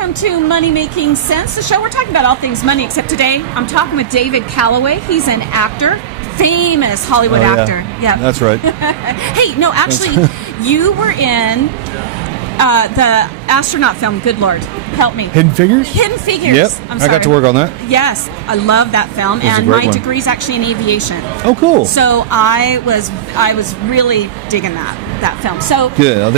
welcome to Money Making Sense, the show. We're talking about all things money, except today I'm talking with David Kallaway. He's an actor, famous Hollywood actor. Yeah, that's right. Hey, no, actually, you were in the astronaut film. Good Lord, help me. Hidden Figures? Hidden Figures. Yep, I'm sorry. I got to work on that. Yes, I love that film, and my degree's actually in aviation. Oh, cool. So I was really digging that film. So good. I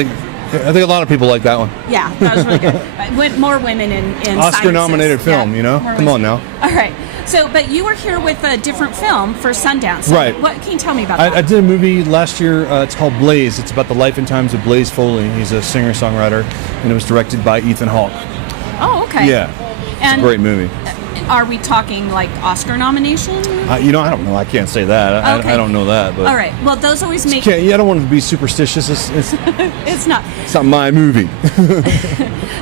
think a lot of people like that one. Yeah, that was really good. With more women in Oscar-nominated film, you know? Come on now. All right. So, but you were here with a different film for Sundance. So right. What can you tell me about that? I did a movie last year. It's called Blaze. It's about the life and times of Blaze Foley. He's a singer-songwriter, and it was directed by Ethan Hawke. Oh, okay. Yeah. It's a great movie. Are we talking like Oscar nomination? I don't know. I can't say that. Okay. I don't know that. But all right. Well, those always make. I don't want to be superstitious. It's not. It's not my movie.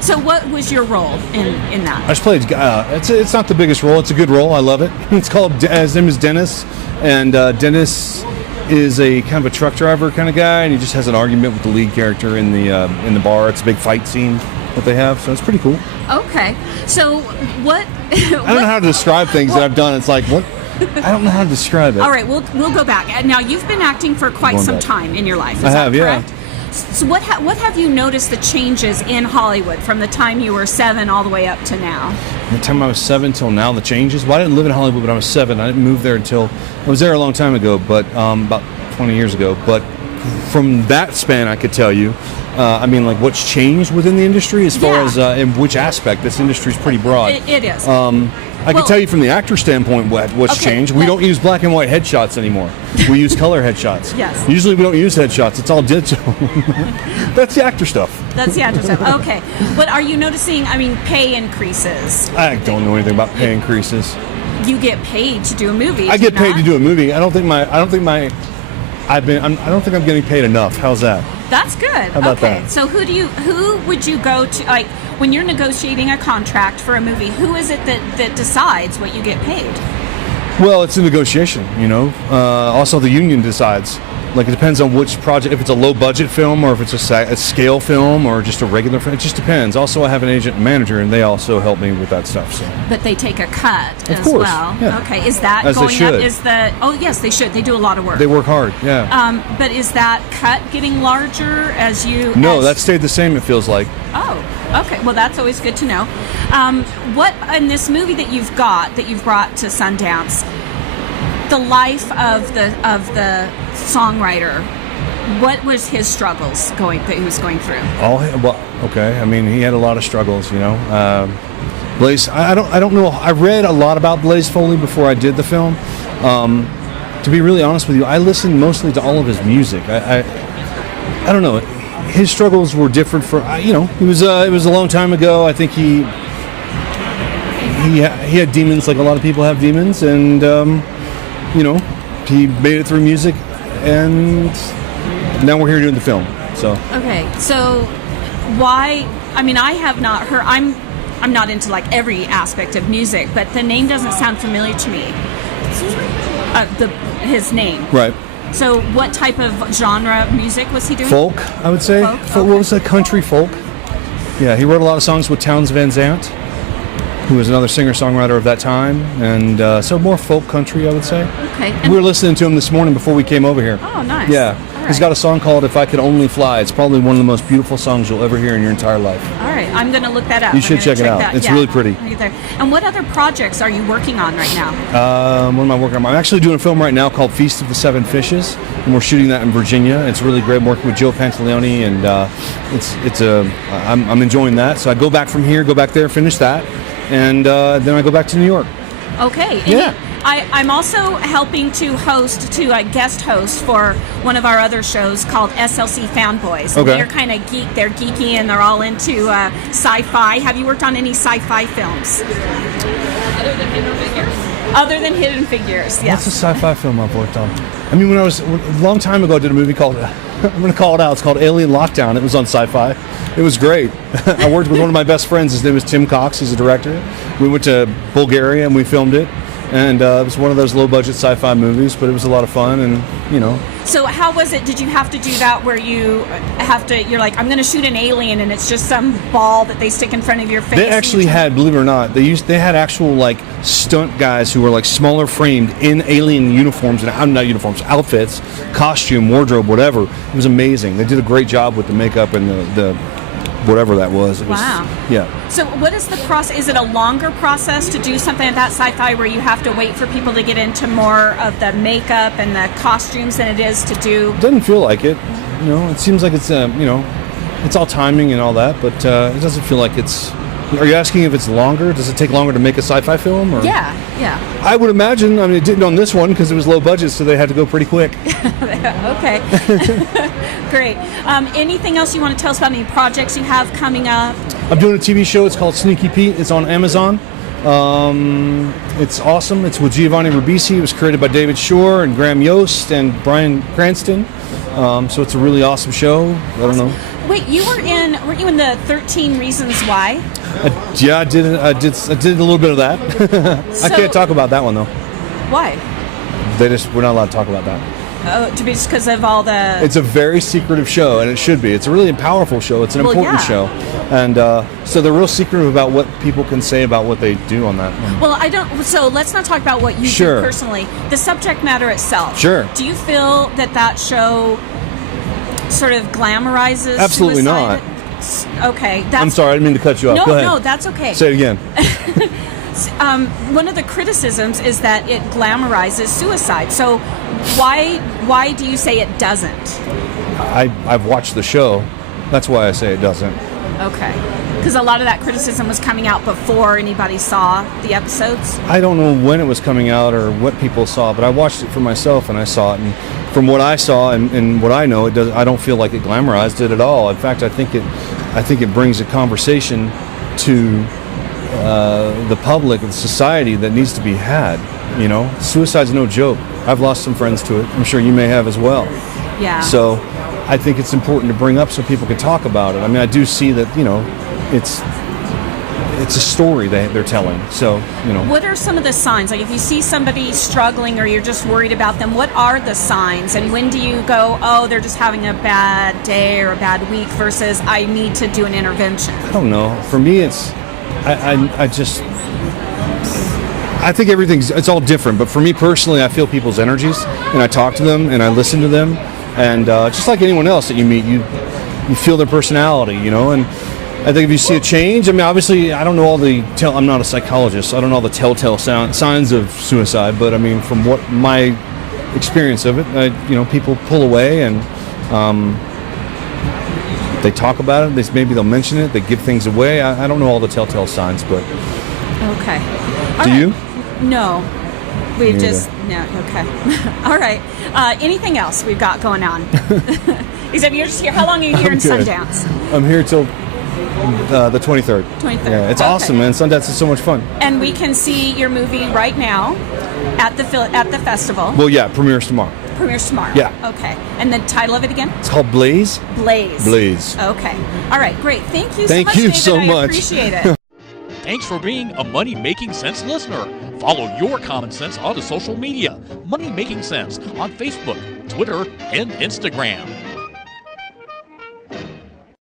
So, what was your role in that? I just played. It's not the biggest role. It's a good role. I love it. It's called. His name is Dennis, and Dennis is a kind of a truck driver kind of guy, and he just has an argument with the lead character in the bar. It's a big fight scene that they have, so it's pretty cool. Okay. So, what? I don't know how to describe things that I've done. It's like, what? I don't know how to describe it. All right, we'll go back. Now, you've been acting for quite some time in your life. Is that correct? Yeah. So what have you noticed the changes in Hollywood from the time you were 7 all the way up to now? From the time I was 7 till now, the changes? Well, I didn't live in Hollywood when I was 7. I didn't move there until... I was there a long time ago, but about 20 years ago. But from that span, I could tell you, what's changed within the industry as far as in which aspect. This industry is pretty broad. It is. I can tell you from the actor standpoint what's changed. We don't use black and white headshots anymore. We use color headshots. Yes. Usually we don't use headshots. It's all digital. That's the actor stuff. That's the actor stuff. Okay. But are you noticing, pay increases? I don't know anything about pay increases. You get paid to do a movie. I get paid to do a movie. I don't think I'm getting paid enough. How's that? That's good. How about that? So who would you go to, like, when you're negotiating a contract for a movie, who is it that decides what you get paid? Well, it's a negotiation, Also, the union decides. Like, it depends on which project, if it's a low-budget film or if it's a scale film or just a regular film. It just depends. Also, I have an agent and manager, and they also help me with that stuff. So. But they take a cut as well. Yeah. Okay. Is that as going up? Oh, yes, they should. They do a lot of work. They work hard, yeah. But is that cut getting larger as you... No, that stayed the same, it feels like. Oh, okay. Well, that's always good to know. What, in this movie that you've brought to Sundance, the life of the songwriter, what was his struggles that he was going through? He had a lot of struggles, Blaze, I don't know. I read a lot about Blaze Foley before I did the film. To be really honest with you, I listened mostly to all of his music. I don't know. His struggles were different it was a long time ago. I think he had demons like a lot of people have demons, and he made it through music, and now we're here doing the film. So okay, so why? I have not heard. I'm not into like every aspect of music, but the name doesn't sound familiar to me. His name, right? So what type of genre music was he doing? Folk, I would say. Folk? Okay. What was that? Country folk. Yeah, he wrote a lot of songs with Townes Van Zandt, who was another singer-songwriter of that time, and so more folk country, I would say. Okay. We were listening to him this morning before we came over here. Oh, nice. Yeah. All right. He's got a song called If I Could Only Fly. It's probably one of the most beautiful songs you'll ever hear in your entire life. All right. I'm going to look that up. You should check it out. It's really pretty. And what other projects are you working on right now? What am I working on? I'm actually doing a film right now called Feast of the Seven Fishes, and we're shooting that in Virginia. It's really great. I'm working with Joe Pantaleone, and I'm enjoying that. So I go back from here, go back there, finish that, and then I go back to New York. Okay. Yeah. I'm also helping to guest host for one of our other shows called SLC Fanboys. Okay. They're kind of they're geeky, and they're all into sci-fi. Have you worked on any sci-fi films? Other than Hidden Figures? Other than Hidden Figures, yes. What's a sci-fi film I've worked on? When I was, a long time ago, I did a movie called, I'm going to call it out, it's called Alien Lockdown. It was on Sci-Fi. It was great. I worked with one of my best friends. His name is Tim Cox. He's a director. We went to Bulgaria and we filmed it. And it was one of those low-budget sci-fi movies, but it was a lot of fun, and, So how was it? Did you have to do that where you're like, I'm going to shoot an alien, and it's just some ball that they stick in front of your face? They actually had, believe it or not, they had actual, like, stunt guys who were, like, smaller framed in alien uniforms, and not uniforms, outfits, costume, wardrobe, whatever. It was amazing. They did a great job with the makeup and the whatever that was. It was. Wow. Yeah. So what is the process? Is it a longer process to do something like that sci-fi where you have to wait for people to get into more of the makeup and the costumes than it is to do? It doesn't feel like it. It seems like it's, it's all timing and all that, but it doesn't feel like it's... Are you asking if it's longer? Does it take longer to make a sci-fi film? Or? Yeah. I would imagine. I mean, it didn't on this one because it was low budget, so they had to go pretty quick. Okay. Great. Anything else you want to tell us about any projects you have coming up? I'm doing a TV show. It's called Sneaky Pete. It's on Amazon. It's awesome. It's with Giovanni Ribisi. It was created by David Shore and Graham Yost and Bryan Cranston. So it's a really awesome show. I don't know. Wait, weren't you in the 13 Reasons Why? I did a little bit of that. I can't talk about that one though. Why? We're not allowed to talk about that. Oh, to be just because of all the... It's a very secretive show, and it should be. It's a really powerful show. It's an important show. And so they're real secretive about what people can say about what they do on that one. Well, so let's not talk about what you do personally. The subject matter itself. Sure. Do you feel that show sort of glamorizes Absolutely suicide? Not. Okay. I'm sorry, I didn't mean to cut you off. Go ahead. No, that's okay. Say it again. One of the criticisms is that it glamorizes suicide. So why do you say it doesn't? I've watched the show. That's why I say it doesn't. Okay. Because a lot of that criticism was coming out before anybody saw the episodes? I don't know when it was coming out or what people saw, but I watched it for myself and I saw it. And from what I saw and what I know, I don't feel like it glamorized it at all. In fact, I think it brings a conversation to the public and society that needs to be had. Suicide's no joke. I've lost some friends to it. I'm sure you may have as well. Yeah. So I think it's important to bring up so people can talk about it. I mean, I do see that, it's a story they're telling. So, What are some of the signs? Like if you see somebody struggling or you're just worried about them, what are the signs? And when do you go, oh, they're just having a bad day or a bad week versus I need to do an intervention? I don't know. For me, it's, I think it's all different. But for me personally, I feel people's energies and I talk to them and I listen to them. And just like anyone else that you meet, you feel their personality, and I think if you see a change, I mean, obviously, I don't know I'm not a psychologist, so I don't know all the telltale signs of suicide, but I mean, from what my experience of it, people pull away and they talk about it, maybe they'll mention it, they give things away. I don't know all the telltale signs, but... Okay. Do you? No. We've just... No, okay. All right. Anything else we've got going on? Except you're just here. How long are you here in Sundance? I'm here till the 23rd. 23rd. Yeah, it's awesome, man. Sundance is so much fun. And we can see your movie right now at the festival. Well, yeah, premieres tomorrow. Yeah. Okay. And the title of it again? It's called Blaze. Blaze. Okay. All right, great. Thank you so much, Thank you David. so much. I appreciate it. Thanks for being a Money Making Sense listener. Follow your common sense onto social media. Money Making Sense on Facebook, Twitter, and Instagram.